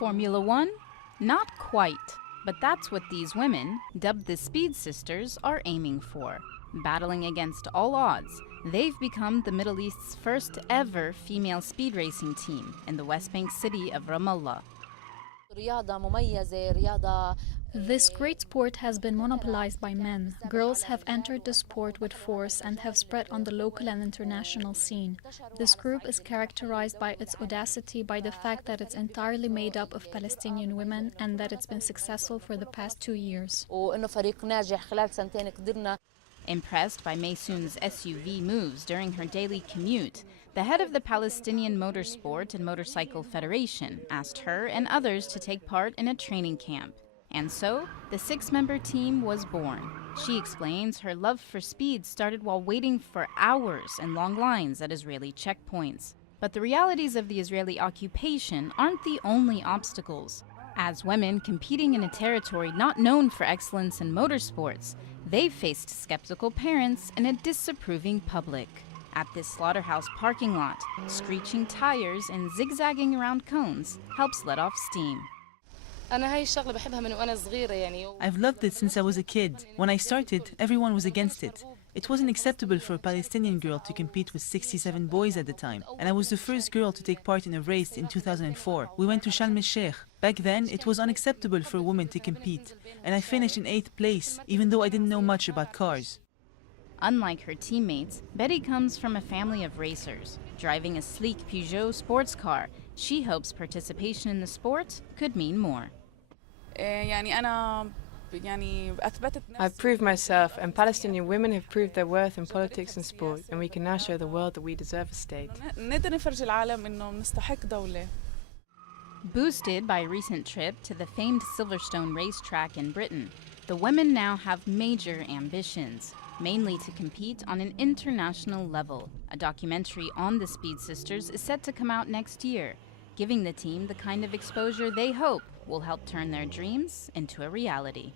Formula One? Not quite. But that's what these women, dubbed the Speed Sisters, are aiming for. Battling against all odds, they've become the Middle East's first ever female speed racing team in the West Bank city of Ramallah. This great sport has been monopolized by men. Girls have entered the sport with force and have spread on the local and international scene. This group is characterized by its audacity, by the fact that it's entirely made up of Palestinian women and that it's been successful for the past 2 years. Impressed by Maysoon's SUV moves during her daily commute, the head of the Palestinian Motorsport and Motorcycle Federation asked her and others to take part in a training camp. And so, the 6-member team was born. She explains her love for speed started while waiting for hours in long lines at Israeli checkpoints. But the realities of the Israeli occupation aren't the only obstacles. As women competing in a territory not known for excellence in motorsports, they've faced skeptical parents and a disapproving public. At this slaughterhouse parking lot, screeching tires and zigzagging around cones helps let off steam. I've loved it since I was a kid. When I started, everyone was against it. It wasn't acceptable for a Palestinian girl to compete with 67 boys at the time, and I was the first girl to take part in a race in 2004. We went to Sharm el-Sheikh. Back then, it was unacceptable for a woman to compete, and I finished in 8th place, even though I didn't know much about cars. Unlike her teammates, Betty comes from a family of racers. Driving a sleek Peugeot sports car, she hopes participation in the sport could mean more. I've proved myself, and Palestinian women have proved their worth in politics and sport, and we can now show the world that we deserve a state. Boosted by a recent trip to the famed Silverstone racetrack in Britain, the women now have major ambitions, mainly to compete on an international level. A documentary on the Speed Sisters is set to come out next year, giving the team the kind of exposure they hope will help turn their dreams into a reality.